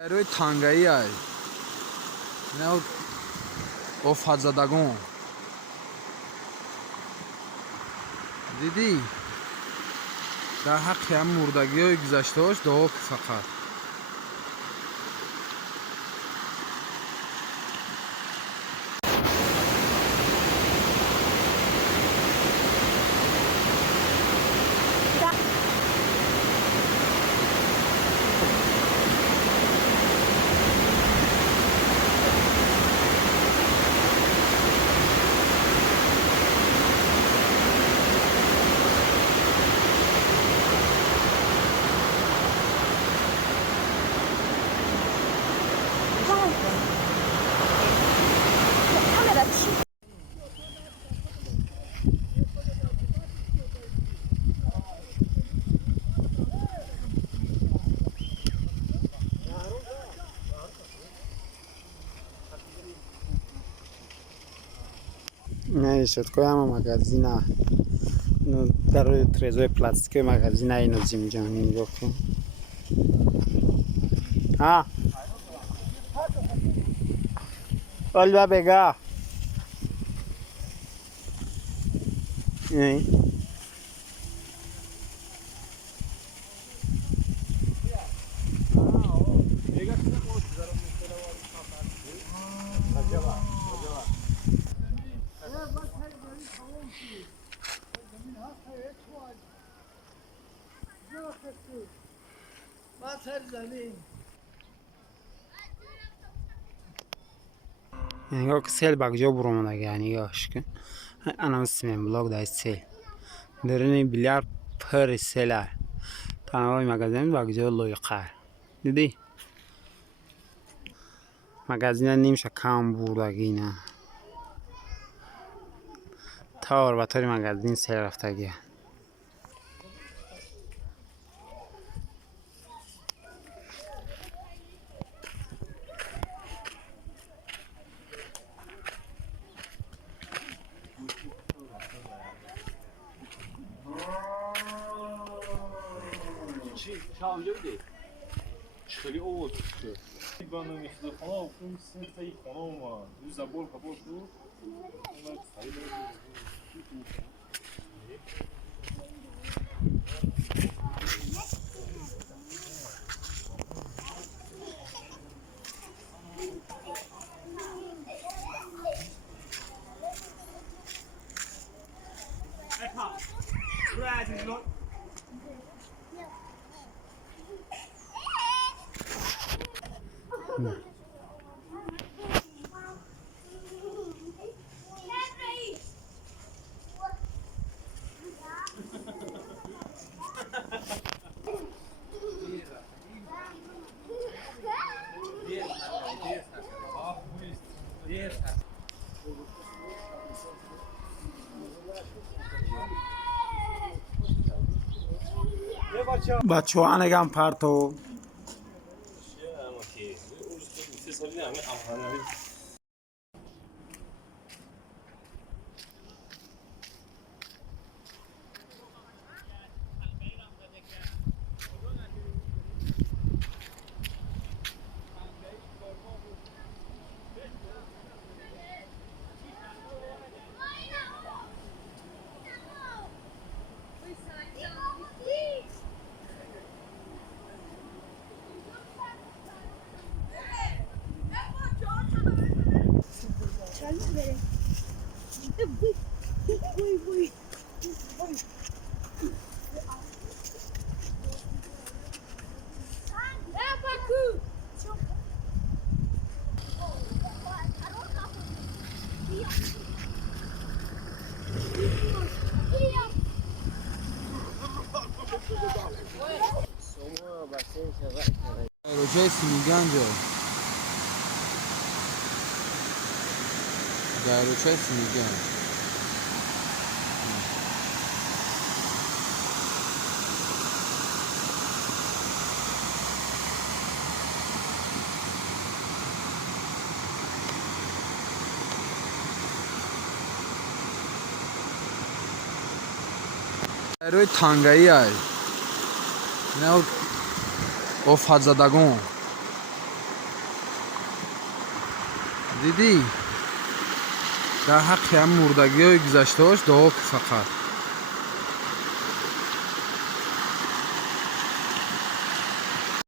روی تانگایی های اینا افت زدگان دیدی در حق هم مردگی های گذشته هاش دعا فقط نه شد که همه مغازین در روی تریزوی پلاستیکی مغازین اینو زیم جانی نگاه کن. ها اول بگا نگاه که سیل بگجا برامون اگه نگاهش کن انا اسمیم بلاگ دای سیل درنی بیلیار پر سیل تنوای مغازین بگجا لویقه دیدی مغازین نیمشه کام بردگی نه تار و تاری مغازین سیل رفتگی شامجو دی خیلی اوج شد بانو میخواد خونه و اون سنتای خونه ما دو زبال کبار تو بچه ها نگم پرتو روچه سیمیگنجا روچه سیمیگنج روی تانگایی های اینا افت زدگان دیدی؟ در حق هم مردگی های گذشته هاش دعا که فقط